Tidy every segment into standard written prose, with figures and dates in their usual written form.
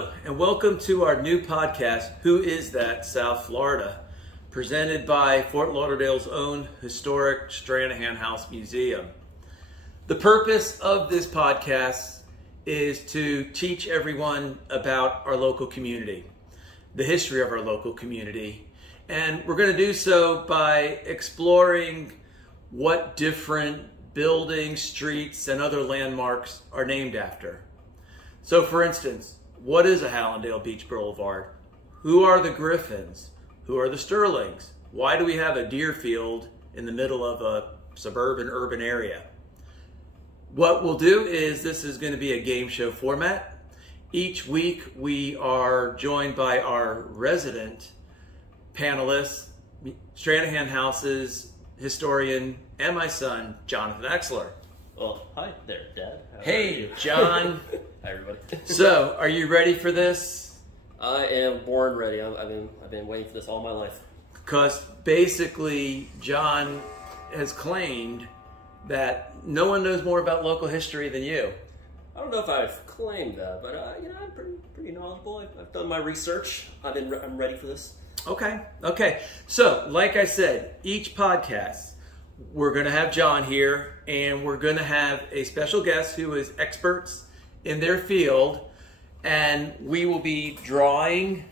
Hello, and welcome to our new podcast, Who Is That, South Florida, presented by Fort Lauderdale's own historic Stranahan House Museum. The purpose of this podcast is to teach everyone about our local community, the history of our local community, and we're going to do so by exploring what different buildings, streets, and other landmarks are named after. So for instance, what is a Hallandale Beach Boulevard? Who are the Griffins? Who are the Sterlings? Why do we have a deer field in the middle of a suburban urban area? What we'll do is this is going to be a game show format. Each week we are joined by our resident panelists, Stranahan House's historian and my son, Jonathan Exler. Well, hi there, Dad. Hey, John. Hi, everybody. So, are you ready for this? I am born ready. I've been waiting for this all my life. Because basically, John has claimed that no one knows more about local history than you. I don't know if I've claimed that, but I'm pretty knowledgeable. I've done my research. I'm ready for this. Okay. So, like I said, each podcast, we're going to have John here, and we're going to have a special guest who is experts in their field, and we will be drawing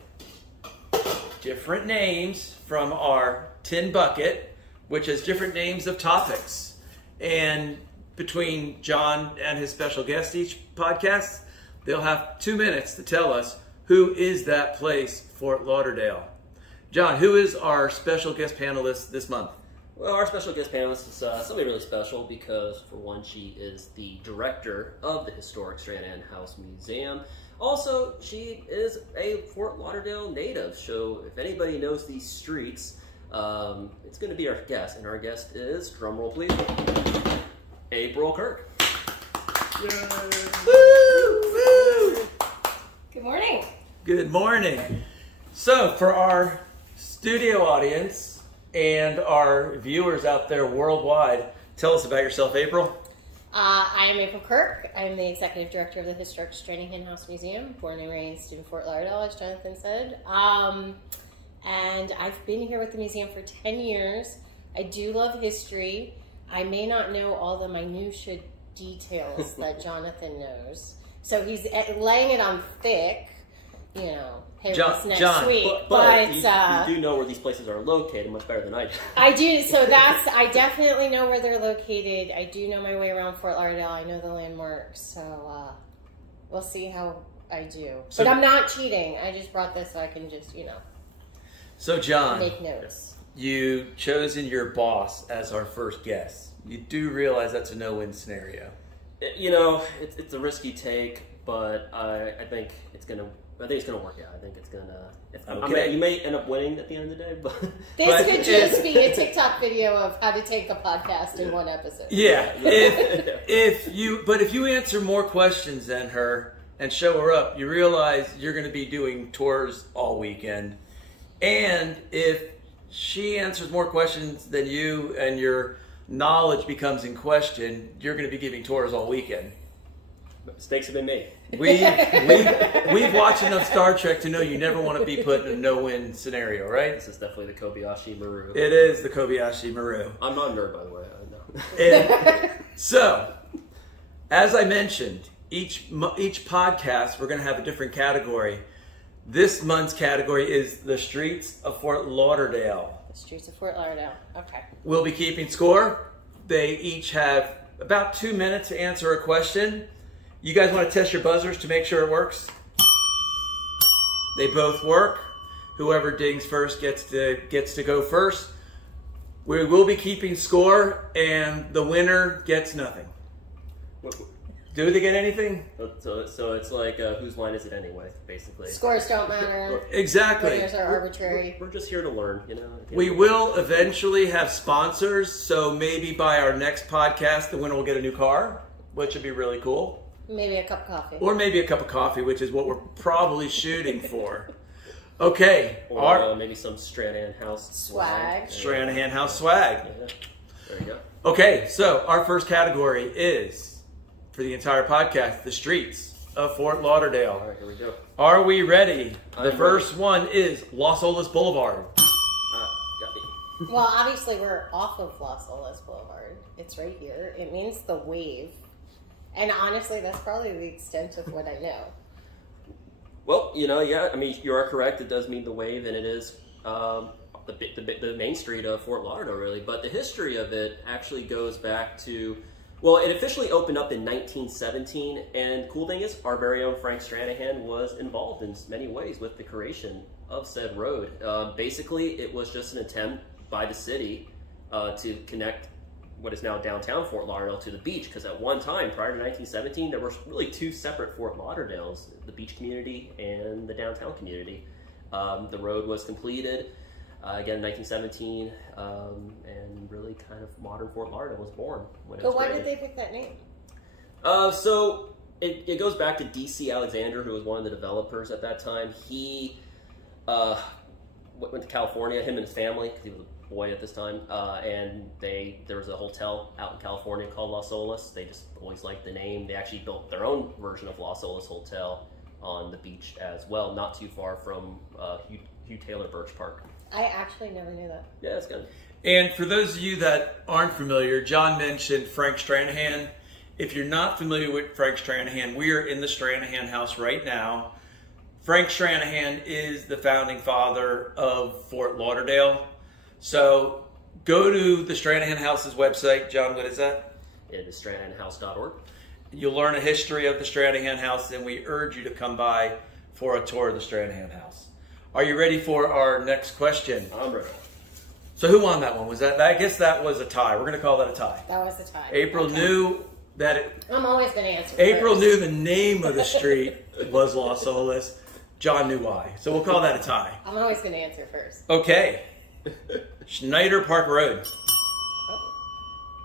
different names from our tin bucket, which has different names of topics. And between John and his special guest each podcast, they'll have 2 minutes to tell us who is that place, Fort Lauderdale. John, who is our special guest panelist this month? Well, our special guest panelist is somebody really special because, for one, she is the director of the historic Stranahan House Museum. Also, she is a Fort Lauderdale native, so if anybody knows these streets, it's going to be our guest. And our guest is, drumroll please, April Kirk. Yay. Woo! Good morning. Good morning. So, for our studio audience and our viewers out there worldwide, tell us about yourself, April. I am April Kirk. I'm the executive director of the historic Stranahan House Museum, born and raised in Fort Lauderdale, as Jonathan said. And I've been here with the museum for 10 years. I do love history. I may not know all the minutiae details that Jonathan knows. So he's laying it on thick, you know. Hey, what's next week? But you do know where these places are located much better than I do. I do. So I definitely know where they're located. I do know my way around Fort Lauderdale. I know the landmarks. So we'll see how I do. But I'm not cheating. I just brought this so I can just, So John, make notes. You chosen your boss as our first guest. You do realize that's a no-win scenario. It's a risky take, but I think it's gonna work out. I think it's gonna. You may end up winning at the end of the day, but this could just be a TikTok video of how to take a podcast in one episode. Yeah. If you answer more questions than her and show her up, you realize you're going to be doing tours all weekend. And if she answers more questions than you and your knowledge becomes in question, you're going to be giving tours all weekend. Mistakes have been made. We've watched enough Star Trek to know you never want to be put in a no-win scenario, right? This is definitely the Kobayashi Maru. It is the Kobayashi Maru. I'm not a nerd, by the way. I know. So, as I mentioned, each podcast we're going to have a different category. This month's category is the streets of Fort Lauderdale. The streets of Fort Lauderdale. Okay. We'll be keeping score. They each have about 2 minutes to answer a question. You guys want to test your buzzers to make sure it works? They both work. Whoever dings first gets to go first. We will be keeping score, and the winner gets nothing. Do they get anything? So it's like, whose line is it anyway, basically? Scores don't matter. Exactly. Winners are arbitrary. We're just here to learn, We will eventually have sponsors, so maybe by our next podcast, the winner will get a new car, which would be really cool. Maybe a cup of coffee. Or maybe a cup of coffee, which is what we're probably shooting for. Okay. Or maybe some Stranahan House swag. Stranahan House swag. Yeah. There you go. Okay, so our first category is, for the entire podcast, the streets of Fort Lauderdale. All right, here we go. Are we ready? The I'm first one is Los Olas Boulevard. Got me. Well, obviously we're off of Los Olas Boulevard. It's right here. It means the wave. And honestly, that's probably the extent of what I know. Well, yeah, I mean, you are correct. It does mean the wave, and it is the main street of Fort Lauderdale, really. But the history of it actually goes back to, well, it officially opened up in 1917, and cool thing is, our very own Frank Stranahan was involved in many ways with the creation of said road. Basically, it was just an attempt by the city to connect what is now downtown Fort Lauderdale to the beach, because at one time, prior to 1917, there were really two separate Fort Lauderdales, the beach community and the downtown community. The road was completed, again, in 1917, and really kind of modern Fort Lauderdale was born. But why did they pick that name? So it goes back to D.C. Alexander, who was one of the developers at that time. He went to California, him and his family, because he was a boy at this time, and there was a hotel out in California called Los Olas. They just always liked the name. They actually built their own version of Los Olas Hotel on the beach as well, not too far from Hugh Taylor Birch Park. I actually never knew that. Yeah, that's good. And for those of you that aren't familiar, John mentioned Frank Stranahan. If you're not familiar with Frank Stranahan, we are in the Stranahan house right now. Frank Stranahan is the founding father of Fort Lauderdale. So go to the Stranahan House's website. John, what is that? It is StranahanHouse.org. You'll learn a history of the Stranahan House, and we urge you to come by for a tour of the Stranahan House. Are you ready for our next question? I'm ready. So who won that one? Was that? I guess that was a tie. We're going to call that a tie. That was a tie. April knew that it... I'm always going to answer April first. knew the name of the street was Los Olas. John knew why. So we'll call that a tie. I'm always going to answer first. Okay. Schneider Park Road.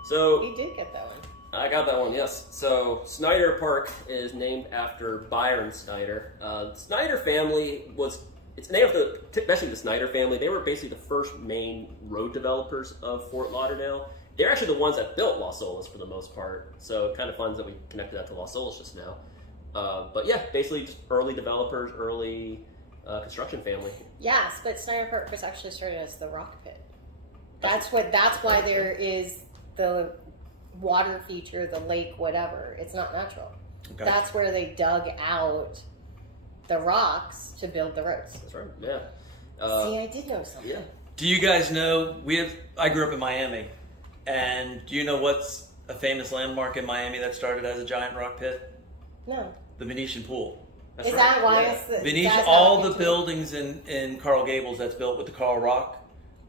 So You did get that one. I got that one, yes. So Schneider Park is named after Byron Schneider. The Schneider family it's named after, especially the Schneider family. They were basically the first main road developers of Fort Lauderdale. They're actually the ones that built Los Olas for the most part. So kind of fun that we connected that to Los Olas just now. But yeah, basically just early developers, early construction family. Yes, but Schneider Park was actually started as the rock pit. That's why there is the water feature, the lake, whatever. It's not natural. Okay. That's where they dug out the rocks to build the roads. That's right. Yeah. See, I did know something. Yeah. Do you guys know, I grew up in Miami, and do you know what's a famous landmark in Miami that started as a giant rock pit? No. The Venetian Pool. That's Is right. that why Yeah. it's the... Venetian, that's all how the buildings in Coral Gables that's built with the coral rock,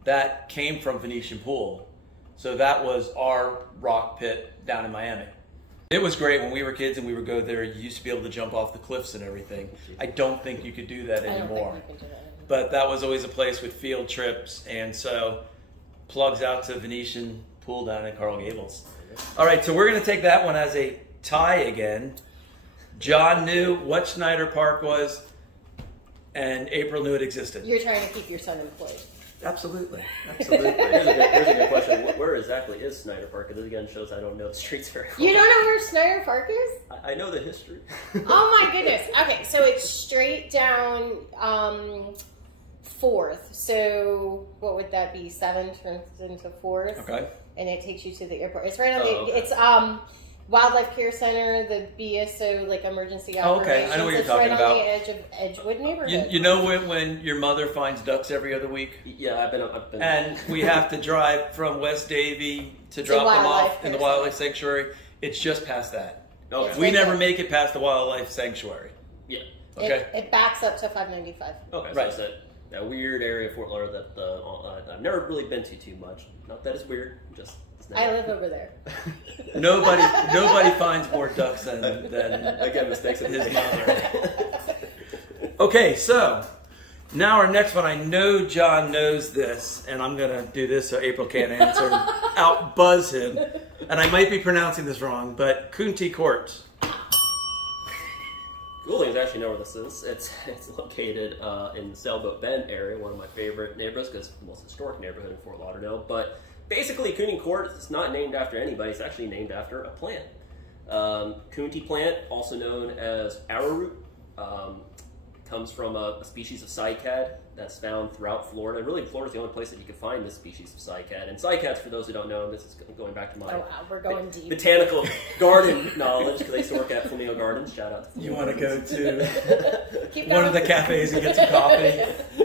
that came from Venetian Pool. So that was our rock pit down in Miami. It was great when we were kids and we would go there. You used to be able to jump off the cliffs and everything. I don't think you could do that I don't anymore. think we can do that anymore. But that was always a place with field trips, and so plugs out to Venetian Pool down in Coral Gables. All right, so we're going to take that one as a tie again. John knew what Schneider Park was, and April knew it existed. You're trying to keep your son employed. Absolutely. Here's a good question. Where exactly is Schneider Park? This again shows I don't know the streets very well. You don't know where Schneider Park is? I know the history. Oh my goodness. Okay, so it's straight down 4th. So what would that be? 7 turns into 4th. Okay. And it takes you to the airport. It's right on okay. It's Wildlife Care Center, the BSO, like emergency operations. Okay, I know what you're it's talking right about. on the edge of Edgewood neighborhood. You know when your mother finds ducks every other week? Yeah, I've been. And we have to drive from West Davie to drop them off in the wildlife sanctuary. It's just past that. Okay. We never make it past the wildlife sanctuary. Yeah. Okay. It backs up to 595. Okay. So Right. it's that weird area of Fort Lauderdale that I've never really been to too much. Not that it's weird, just. I live over there. Nobody finds more ducks than Again, mistakes of his mother. Okay, so now our next one. I know John knows this, and I'm gonna do this so April can't answer. Out buzz him, and I might be pronouncing this wrong, but Koning Court. Cool thing is I actually know where this is. It's located in the Sailboat Bend area, one of my favorite neighborhoods because it's the most historic neighborhood in Fort Lauderdale. But basically, Koning Court is not named after anybody. It's actually named after a plant. Coontie plant, also known as arrowroot, comes from a species of cycad that's found throughout Florida. And really, Florida's the only place that you can find this species of cycad. And cycads, for those who don't know, this is going back to my we're going deep. Botanical garden knowledge, because I used to work at Flamingo Gardens. Shout out to Flamingo You want to go Keep to one of the going. cafes and get some coffee?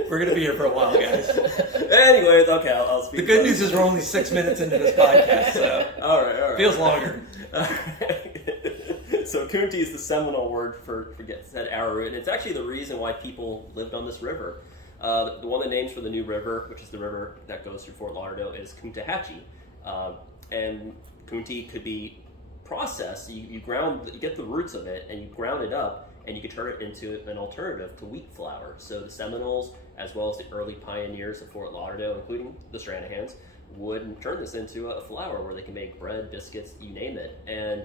We're going to be here for a while, guys. Anyways, okay, I'll speak. The good news is we're only 6 minutes into this podcast, so all right. feels longer. All right. So Coontie is the seminal word for said arrowroot, and it's actually the reason why people lived on this river. The one of the names for the new river, which is the river that goes through Fort Lauderdale, is Coontahatchee. And Coontie could be processed. You get the roots of it, and you ground it up, and you could turn it into an alternative to wheat flour. So the Seminoles, as well as the early pioneers of Fort Lauderdale, including the Stranahans, would turn this into a flour where they can make bread, biscuits, you name it. And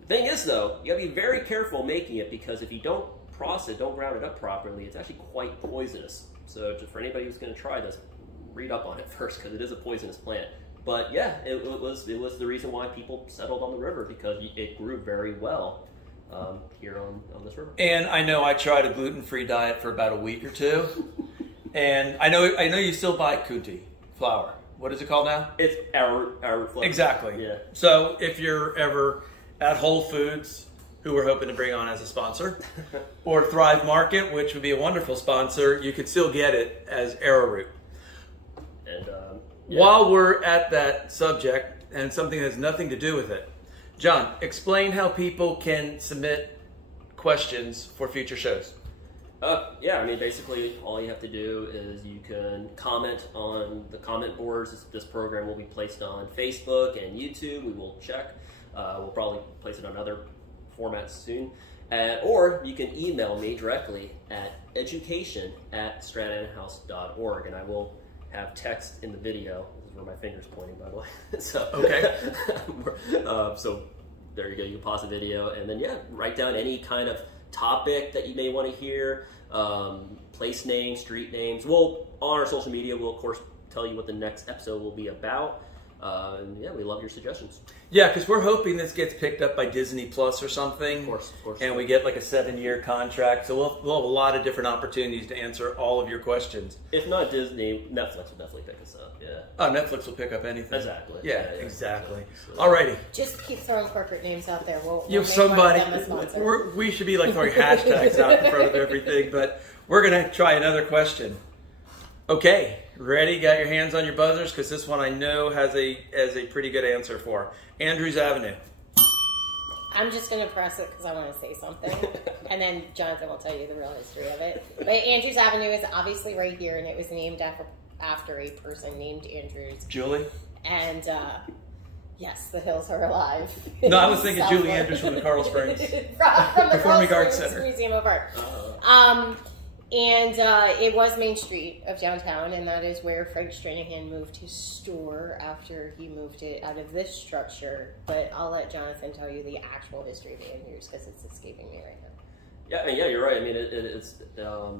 the thing is, though, you gotta be very careful making it, because if you don't process it, don't ground it up properly, it's actually quite poisonous. So just for anybody who's going to try this, read up on it first, because it is a poisonous plant. But yeah, it was the reason why people settled on the river, because it grew very well here on this river. And I know I tried a gluten-free diet for about a week or two, and I know you still buy Coontie flour. What is it called now? It's arrowroot flour. Exactly. Yeah. So if you're ever at Whole Foods, who we're hoping to bring on as a sponsor, or Thrive Market, which would be a wonderful sponsor, you could still get it as arrowroot. And While we're at that subject, and something that has nothing to do with it, John, explain how people can submit questions for future shows. Yeah, I mean, basically all you have to do is you can comment on the comment boards. This program will be placed on Facebook and YouTube. We will check. We'll probably place it on other formats soon. Or you can email me directly at education@stranahanhouse.org, and I will have text in the video. This is where my finger's pointing, by the way. So Okay. So there you go. You can pause the video, and then write down any kind of topic that you may want to hear, place names, street names. We'll, on our social media, we'll of course tell you what the next episode will be about. And we love your suggestions. Yeah, because we're hoping this gets picked up by Disney Plus or something. Of course. And we get like a 7-year contract. So we'll have a lot of different opportunities to answer all of your questions. If not Disney, Netflix will definitely pick us up. Yeah. Oh, Netflix will pick up anything. Exactly. Yeah, exactly. Alrighty. Just keep throwing corporate names out there. We'll You have make somebody. one of them a sponsor. We should be like throwing hashtags out in front of everything, but we're gonna try another question. Okay, ready? Got your hands on your buzzers, because this one I know has a pretty good answer for. Andrews Avenue. I'm just going to press it because I want to say something. And then Jonathan will tell you the real history of it. But Andrews Avenue is obviously right here, and it was named after a person named Andrews. Julie? And yes, the hills are alive. No, I was thinking Julie Andrews from the Coral Springs. from the Performing Coral Arts Springs Center. Museum of Art. And it was Main Street of downtown, and that is where Frank Stranahan moved his store after he moved it out of this structure. But I'll let Jonathan tell you the actual history of Andrews, because it's escaping me right now. Yeah, you're right. I mean, it is the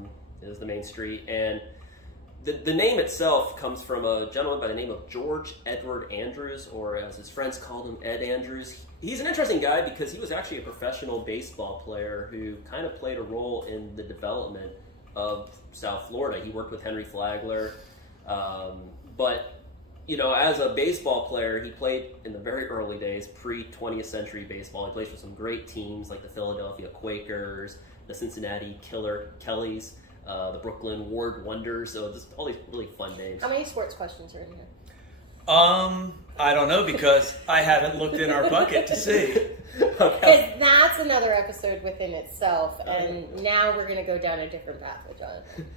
Main Street, and the name itself comes from a gentleman by the name of George Edward Andrews, or as his friends called him, Ed Andrews. He's an interesting guy because he was actually a professional baseball player who kind of played a role in the development of South Florida. He worked with Henry Flagler, but as a baseball player, he played in the very early days, pre-20th century baseball. He played for some great teams like the Philadelphia Quakers, the Cincinnati Killer Kellys, the Brooklyn Ward Wonders. So just all these really fun names. How many sports questions are in here? I don't know, because I haven't looked in our bucket to see. Because that's another episode within itself, and now we're going to go down a different path with Jonathan.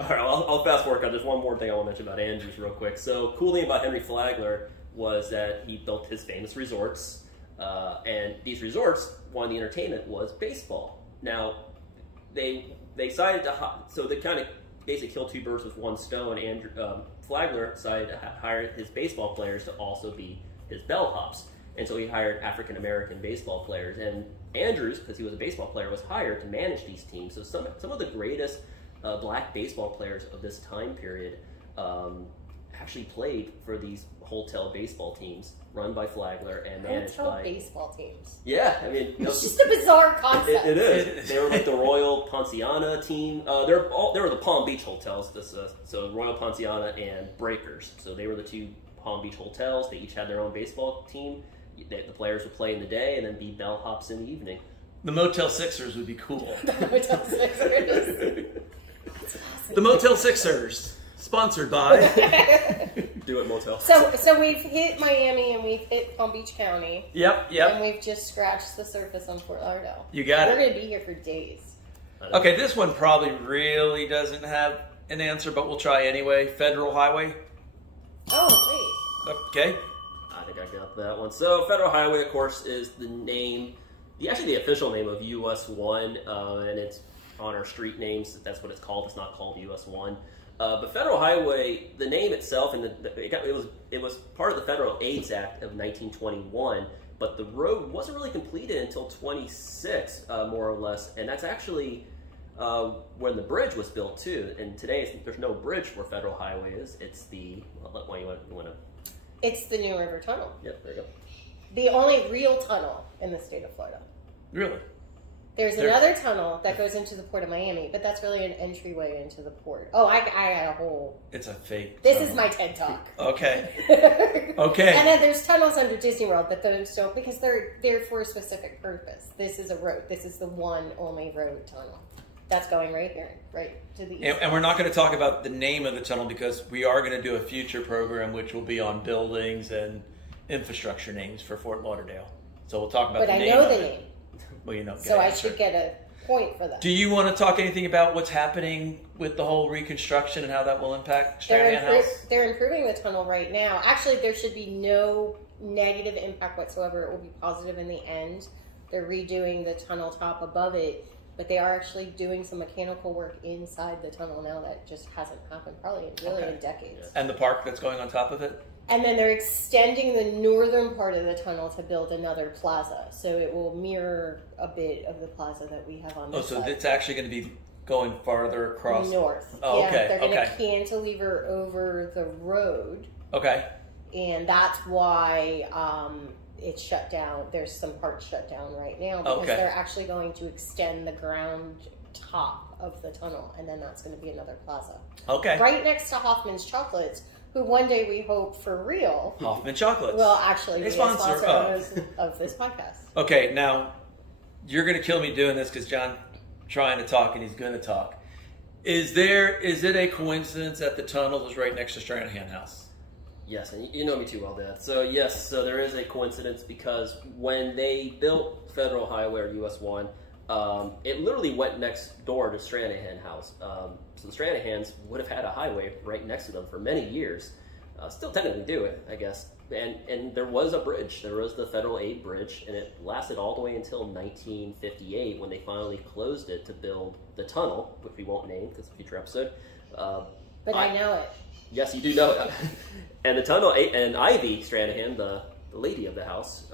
All right, I'll fast forward. There's one more thing I want to mention about Andrews real quick. So, cool thing about Henry Flagler was that he built his famous resorts, and these resorts, one of the entertainment was baseball. Now, they decided to, so they kind of basically killed two birds with one stone. Flagler decided to hire his baseball players to also be his bellhops. And so he hired African-American baseball players. And Andrews, because he was a baseball player, was hired to manage these teams. So some of the greatest black baseball players of this time period actually played for these hotel baseball teams run by Flagler and managed Hotel by baseball teams. Yeah, I mean, It's just a bizarre concept. it is. They were like the Royal Ponciana team. They were the Palm Beach hotels. So Royal Ponciana and Breakers. So they were the two Palm Beach hotels. They each had their own baseball team. The players would play in the day and then be bellhops in the evening. The Motel Sixers would be cool. The Motel Sixers. The Motel Sixers, sponsored by. Do it, Motel. So we've hit Miami and we've hit Palm Beach County. Yep. And we've just scratched the surface on Fort Lauderdale. You got it. We're going to be here for days. Okay, this one probably really doesn't have an answer, but we'll try anyway. Federal Highway. Oh, Okay. I think I got that one. So Federal Highway, of course, is the name, actually the official name of US 1, and it's on our street names. That's what it's called. It's not called US 1. But Federal Highway, the name itself, and it was part of the Federal AIDS Act of 1921, but the road wasn't really completed until 26, more or less, and that's actually when the bridge was built too. And today, there's no bridge where Federal Highway is. It's the It's the New River Tunnel. Yep, there you go. The only real tunnel in the state of Florida. Really? There's another tunnel that goes into the port of Miami, but that's really an entryway into the port. Oh, I got a whole... It's a fake This tunnel. is my TED Talk. Okay. Okay. And then there's tunnels under Disney World, but those don't, because they're for a specific purpose. This is a road. This is the one only road tunnel. That's going right here, right to the east. And we're not going to talk about the name of the tunnel because we are going to do a future program which will be on buildings and infrastructure names for Fort Lauderdale. So we'll talk about the name. But I know of the it. name. Well, you know. So I should get a point for that. Do you want to talk anything about what's happening with the whole reconstruction and how that will impact Stranahan House? They're improving the tunnel right now. Actually, there should be no negative impact whatsoever. It will be positive in the end. They're redoing the tunnel top above it, but they are actually doing some mechanical work inside the tunnel now that just hasn't happened probably in decades. And the park that's going on top of it? And then they're extending the northern part of the tunnel to build another plaza. So it will mirror a bit of the plaza that we have on this side. So it's actually going to be going farther across? North. Oh, yeah, okay. They're going to cantilever over the road. Okay. And that's why it's shut down. There's some parts shut down right now because they're actually going to extend the ground top of the tunnel. And then that's going to be another plaza. Okay. Right next to Hoffman's Chocolates, who one day we hope for real Hoffman Chocolates. will actually be a sponsor of this podcast. Okay, now you're going to kill me doing this because John's trying to talk and he's going to talk. Is it a coincidence that the tunnel is right next to Stranahan House? Yes, and you know me too well, Dad. So yes, so there is a coincidence because when they built Federal Highway or US 1, it literally went next door to Stranahan House. So the Stranahans would have had a highway right next to them for many years. Still technically do it, I guess. And there was a bridge. There was the Federal Aid Bridge, and it lasted all the way until 1958 when they finally closed it to build the tunnel, which we won't name because it's a future episode. But I know it. Yes, you do know it. And the tunnel, and Ivy Stranahan, the lady of the house,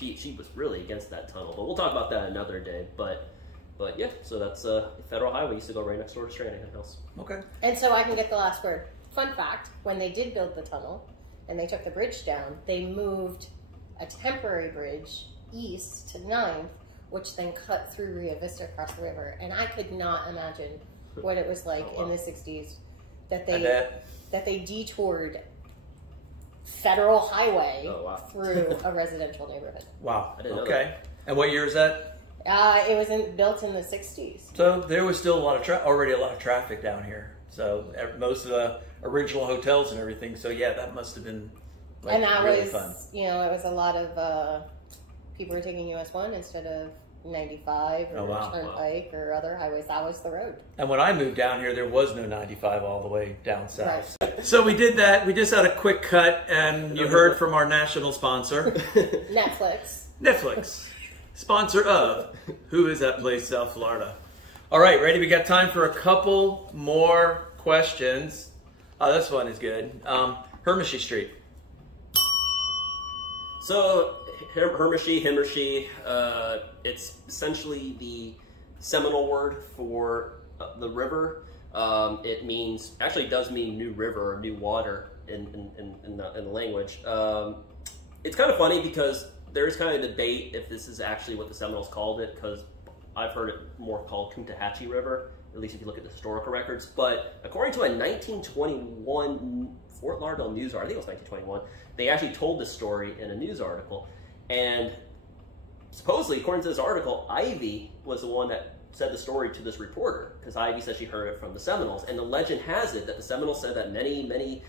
she was really against that tunnel. But we'll talk about that another day. But yeah, so that's Federal Highway used to go right next door to Stranahan House. Okay. And so I can get the last word. Fun fact, when they did build the tunnel and they took the bridge down, they moved a temporary bridge east to 9th, which then cut through Rio Vista across the river. And I could not imagine what it was like in the 60s that they detoured Federal Highway through a residential neighborhood. Wow. I didn't know that. And what year is that? It was built in the 60s. So there was still already a lot of traffic down here. So most of the original hotels and everything. So yeah, that must have been and that really was fun. You know, it was a lot of people were taking US 1 instead of 95 or Turnpike or other highways. That was the road. And when I moved down here, there was no 95 all the way down south. Right. So we did that. We just had a quick cut, and you heard from our national sponsor, Netflix, sponsor of Who Is That Place, South Florida. All right, ready? We got time for a couple more questions. Oh, this one is good. Hermishy Street. So Hermishy, it's essentially the Seminole word for the river. It means, actually does mean new river or new water in the language. It's kind of funny because there's kind of a debate if this is actually what the Seminoles called it, because I've heard it more called Coontahatchee River, at least if you look at the historical records. But according to a 1921 Fort Lauderdale news article, I think it was 1921, they actually told this story in a news article. And supposedly, according to this article, Ivy was the one that said the story to this reporter, because Ivy said she heard it from the Seminoles. And the legend has it that the Seminoles said that many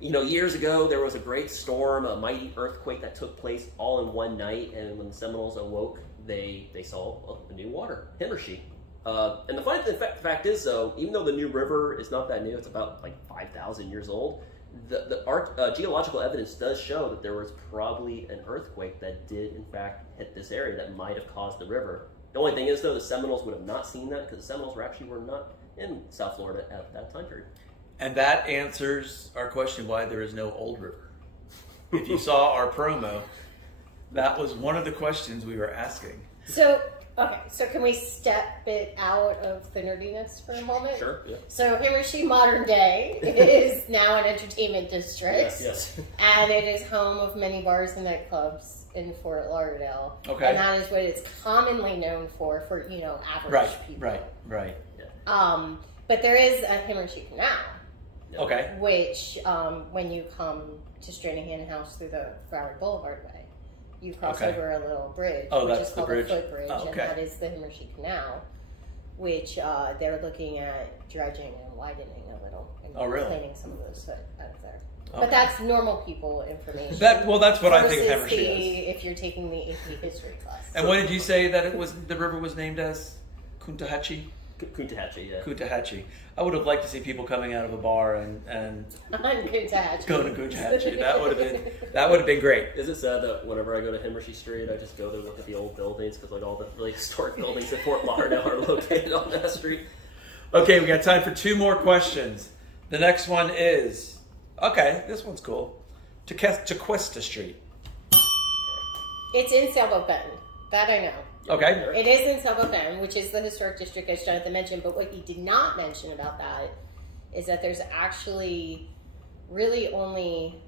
years ago, there was a great storm, a mighty earthquake that took place all in one night, and when the Seminoles awoke, they saw a new water, Himmershey. And the funny fact is, though, even though the New River is not that new, it's about like 5,000 years old, the geological evidence does show that there was probably an earthquake that did, in fact, hit this area that might have caused the river. The only thing is, though, the Seminoles would have not seen that because the Seminoles were not in South Florida at that time period. And that answers our question why there is no Old River. If you saw our promo, that was one of the questions we were asking. So can we step it out of the nerdiness for a moment? Sure, yeah. So Himmershey modern day is now an entertainment district. Yes. And it is home of many bars and nightclubs in Fort Lauderdale. Okay. And that is what it's commonly known for average people. Right. Yeah. But there is a Himmershey Canal. Okay. Which, when you come to Stranahan House through the Broward Boulevard way, you cross over a little bridge, which is called the footbridge, and that is the Himmershey Canal, which they're looking at dredging and widening a little and cleaning some of those foot out of there. Okay. But that's normal people information. That's what I think Himmershey is. If you're taking the AP history class. And what did you say that the river was named as? Coontahatchee? Coontahatchee, yeah. Coontahatchee. I would have liked to see people coming out of a bar and Coontahatchee. going to Coontahatchee. That would have been great. Is it sad that whenever I go to Himmershey Street, I just go there and look at the old buildings because all the really historic buildings in Fort Lauderdale are located on that street? Okay, we got time for 2 more questions. The next one is this one's cool. Tequesta Street. It's in Sailboat Bend. That I know. Okay. It is in Sailboat Bend, which is the historic district, as Jonathan mentioned. But what he did not mention about that is that there's actually really only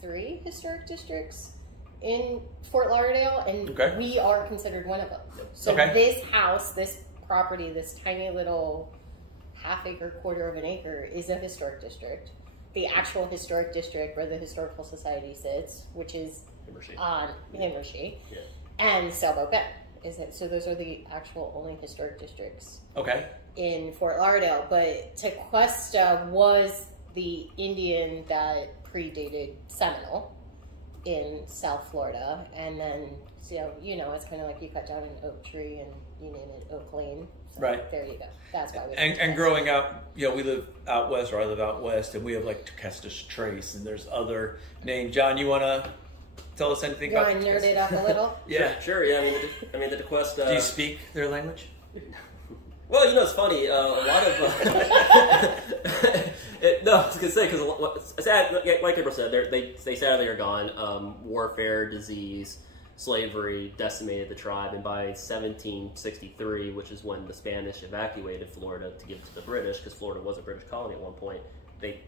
3 historic districts in Fort Lauderdale, and we are considered one of them. So this house, this property, this tiny little half-acre, quarter of an acre, is a historic district. The actual historic district where the Historical Society sits, which is on Himmershey, and Sailboat Bend. So those are the actual only historic districts in Fort Lauderdale. But Tequesta was the Indian that predated Seminole in South Florida. And then, it's kind of like you cut down an oak tree and you name it Oak Lane. So there you go. That's why we and growing up, we live out west, or I live out west, and we have like Tequesta's Trace, and there's other names. John, you want to tell us anything about Tequesta? You want to nerd it up a little? Yeah, sure. Yeah, I mean the Tequesta. Do you speak their language? Well, it's funny. A lot of no, I was gonna say because like April said, they sadly are gone. Warfare, disease, slavery decimated the tribe, and by 1763, which is when the Spanish evacuated Florida to give it to the British, because Florida was a British colony at one point, they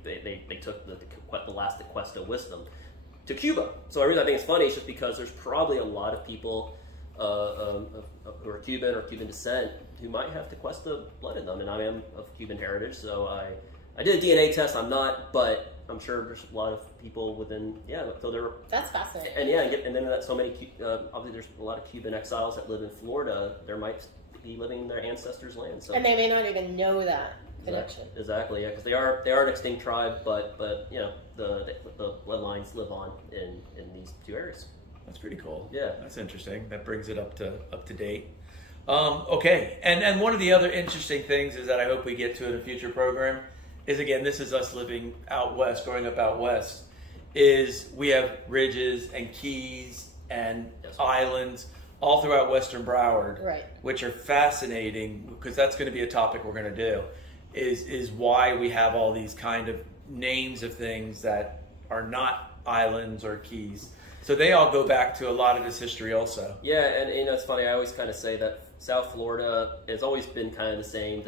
took the last Tequesta wisdom to Cuba. So the reason I think it's funny is just because there's probably a lot of people who are Cuban or Cuban descent who might have Tequesta blood in them, and I am of Cuban heritage, so I did a DNA test. I'm not, but I'm sure there's a lot of people within. So there. That's fascinating. And then that so many. Obviously, there's a lot of Cuban exiles that live in Florida. There might be living in their ancestors' land. So. And they may not even know that connection. Exactly. Yeah, because they are an extinct tribe, but the bloodlines live on in these 2 areas. That's pretty cool. Yeah, that's interesting. That brings it up to date. Okay, and one of the other interesting things is that I hope we get to in a future program is, again, this is us living out west, growing up out west, is we have ridges and keys and islands all throughout Western Broward, which are fascinating, because that's going to be a topic we're going to do, is why we have all these kind of names of things that are not islands or keys. So they all go back to a lot of this history also. Yeah, and it's funny, I always kind of say that South Florida has always been kind of the same.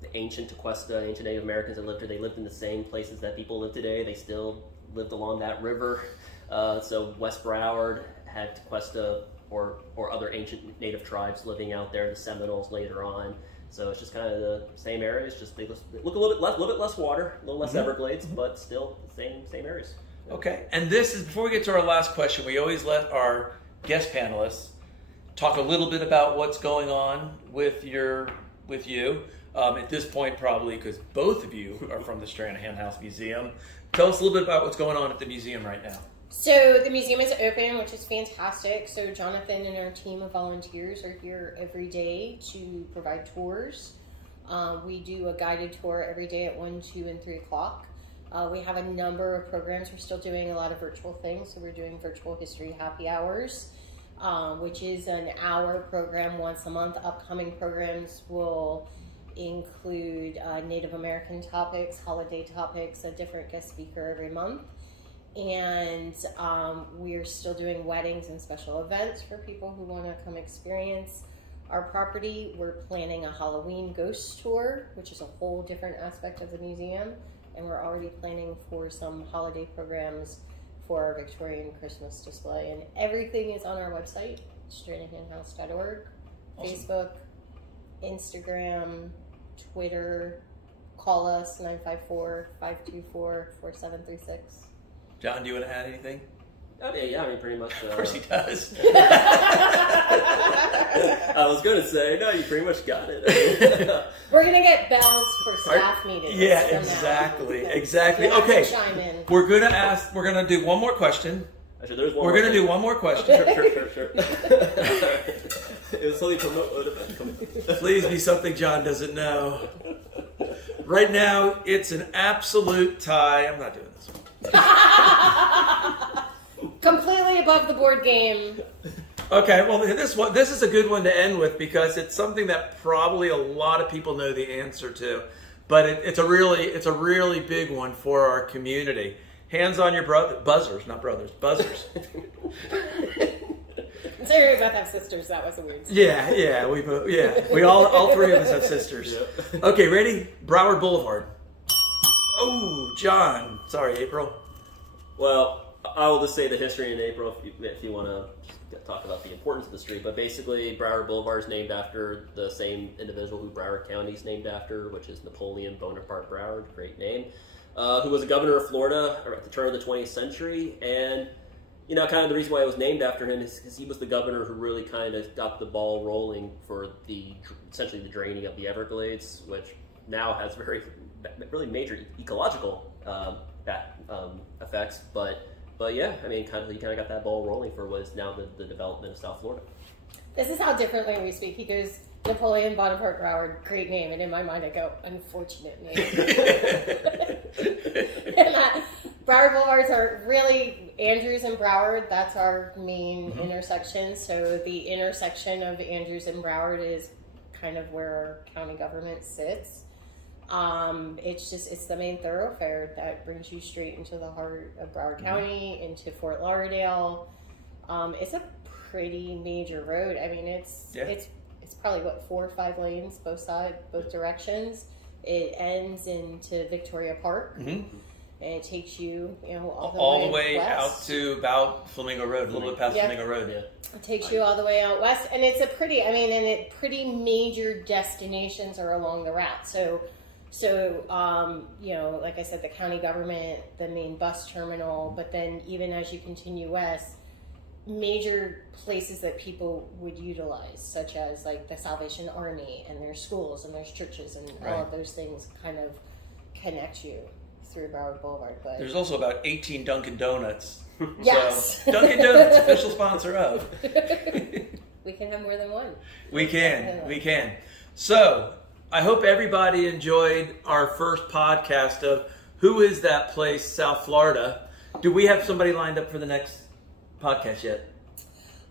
the ancient Tequesta, ancient Native Americans that lived here, they lived in the same places that people live today. They still lived along that river. So West Broward had Tequesta or other ancient Native tribes living out there, the Seminoles later on. So it's just kind of the same areas, just they look a little bit less water, a little less Everglades, but still the same areas. Okay, and this is, before we get to our last question, we always let our guest panelists talk a little bit about what's going on with you. At this point, probably because both of you are from the Stranahan House Museum. Tell us a little bit about what's going on at the museum right now. So the museum is open, which is fantastic. So Jonathan and our team of volunteers are here every day to provide tours. We do a guided tour every day at 1, 2, and 3 o'clock. We have a number of programs. We're still doing a lot of virtual things. So we're doing virtual history happy hours, which is an hour program once a month. Upcoming programs will include Native American topics, holiday topics, a different guest speaker every month. And we're still doing weddings and special events for people who want to come experience our property. We're planning a Halloween ghost tour, which is a whole different aspect of the museum. And we're already planning for some holiday programs for our Victorian Christmas display. And everything is on our website, stranahanhouse.org, awesome. Facebook, Instagram, Twitter. Call us, 954-524-4736. John, do you want to add anything? I mean, pretty much. Of course he does. I was going to say, no, you pretty much got it. We're going to get bells for staff meetings. Yeah, exactly. Okay, we're going to do one more question. Actually, we're going to do one more question. Sure. It was totally promote. Please be something John doesn't know. Right now, it's an absolute tie. I'm not doing this one. Completely above the board game. Okay, well, this is a good one to end with because it's something that probably a lot of people know the answer to, but it's a really big one for our community. Hands on your buzzers. So we both have sisters. That was a weird story. Yeah. We all three of us have sisters. Yep. Okay, ready? Broward Boulevard. Oh, John. Sorry, April. Well, I will just say the history in April if you want to talk about the importance of the street. But basically, Broward Boulevard is named after the same individual who Broward County is named after, which is Napoleon Bonaparte Broward, great name, who was a governor of Florida at the turn of the 20th century. And, kind of the reason why it was named after him is because he was the governor who really kind of got the ball rolling for essentially the draining of the Everglades, which now has really major ecological effects, but yeah, I mean, he kind of got that ball rolling for what is now the development of South Florida. This is how differently we speak. He goes, Napoleon Bonaparte Broward, great name, and in my mind I go, unfortunate name. And Broward Boulevards are really Andrews and Broward. That's our main intersection. So the intersection of Andrews and Broward is kind of where our county government sits. It's the main thoroughfare that brings you straight into the heart of Broward County, into Fort Lauderdale. It's a pretty major road. I mean, it's probably 4 or 5 lanes, both directions. It ends into Victoria Park, and it takes you, all the way west. Out to about Flamingo Road, a little bit past Flamingo Road. Yeah. It takes you all the way out west, and it's pretty major destinations are along the route. So, like I said, the county government, the main bus terminal, but then even as you continue west, major places that people would utilize, such as like the Salvation Army, and there's schools and there's churches, and all of those things kind of connect you through Broward Boulevard. But there's also about 18 Dunkin' Donuts. Yes. So, Dunkin' Donuts, official sponsor of. We can have more than one. We can. So, I hope everybody enjoyed our first podcast of Who Is That Place, South Florida. Do we have somebody lined up for the next podcast yet?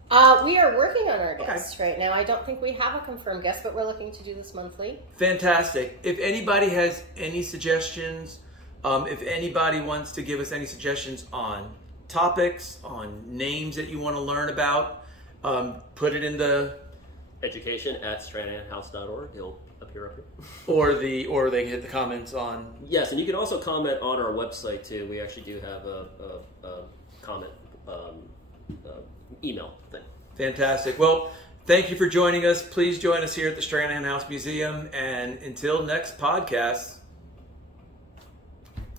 We are working on our guests right now. I don't think we have a confirmed guest, but we're looking to do this monthly. Fantastic. If anybody has any suggestions, if anybody wants to give us any suggestions on topics, on names that you want to learn about, put it in the education@stranahanhouse.org. It'll Up here. Or they can hit the comments on. Yes, and you can also comment on our website too. We actually do have a comment email thing. Fantastic. Well, thank you for joining us. Please join us here at the Stranahan House Museum. And until next podcast,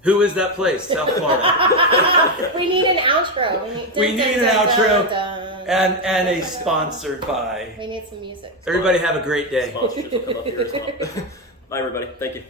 who is that place? South Florida. We need an outro. We need an outro. And a sponsored by. We need some music. Everybody have a great day. Sponsors will come up here as well. Bye, everybody. Thank you.